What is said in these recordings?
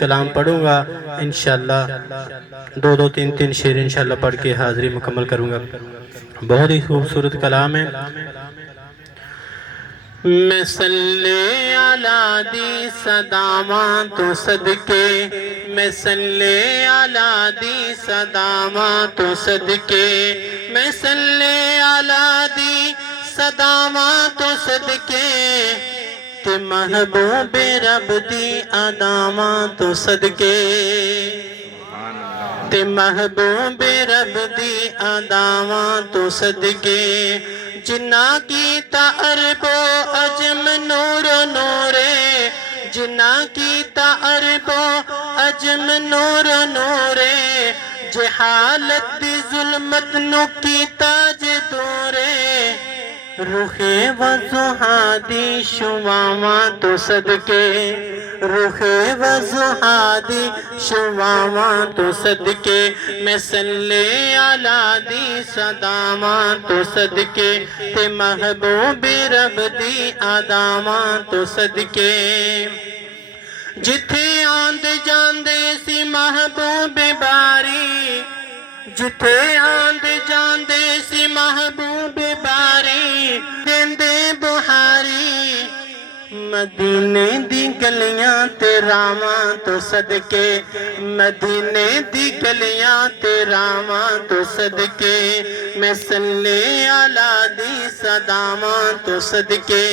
کلام پڑھوں گا انشاءاللہ دو تین شعر انشاءاللہ پڑھ کے حاضری مکمل کروں گا۔ بہت ہی خوبصورت کلام ہے۔ میں صلی علی دی صداماں تو صدقے، میں صلی علی دی صداماں تو صدقے، میں صلی علی دی صداماں تو صدقے، تے محبوب رب دی اداماں تو صدقے، تے محبوب رب دی اداماں تو صدقے، جنہ کی عرب و عجم نور و نورے، جنہ کی عرب و عجم نور و نورے، جہالت دی ظلمت نو کی تاج دورے، رخ وضحا دی شواواں تو صدقے، رخ وضحا دی شواواں تو صدقے، میں صلی علی دی صداماں تو صدقے، تے محبوب رب دی اداماں تو صدقے، جتھے آند جاندے سی محبوب باری، جتھے آند جاندے سی محبوب باری، دیندے بہاری، مدینے دی گلیاں تے راواں تو صدقے، مدینے دی گلیاں تے راواں تو صدقے، میں صلی علی دی صداماں تو صدقے،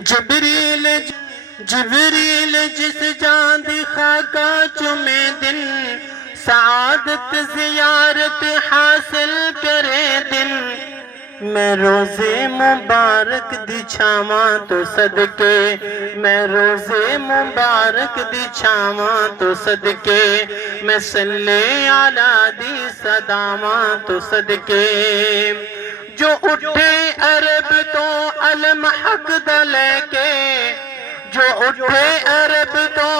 جبریل جس جان دی خاکا چومے دن، سعادت زیارت حاصل کرے دن، میں روزے مبارک دی چھاواں تو صدقے، میں روزے مبارک دی چھاواں تو صدقے، میں صلی علی دی صداماں تو صدقے، جو اٹھے عرب تو علم حق دا لے کے، جو اٹھے عرب تو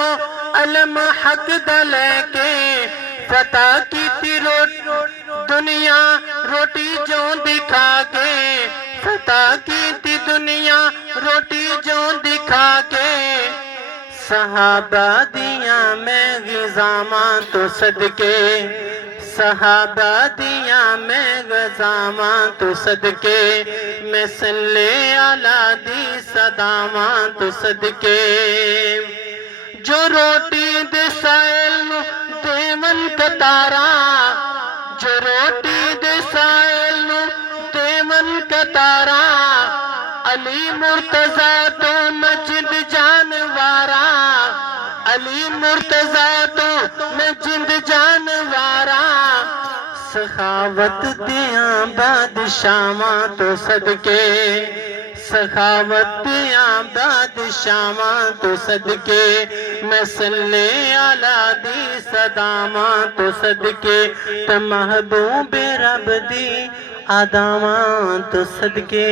علم حق دا لے کے، فتح کی تھی دنیا روٹی جو دکھا کے، فتح کی تھی دنیا روٹی جو دکھا کے، صحابہ دیاں میں غزاماں تو صدقے، صحابہ دیاں میں غزاماں تو صدقے، میں صلی علی دی صداماں تو صدقے، جو روٹی دے سائل نو دیون کتاراں، جو روٹی دے سائل نو دیون کتاراں، علی مرتضیٰ تو مجد جانواراں، علی مرتضیٰ تو مجد جانواراں، سخاوت دیاں بادشاہاں تو صدقے، سخاوت دیاں بادشاہاں تو صدقے، میں صلی علی دی صداماں تو صدقے، تے محبوب رب دی اداماں تو صدقے۔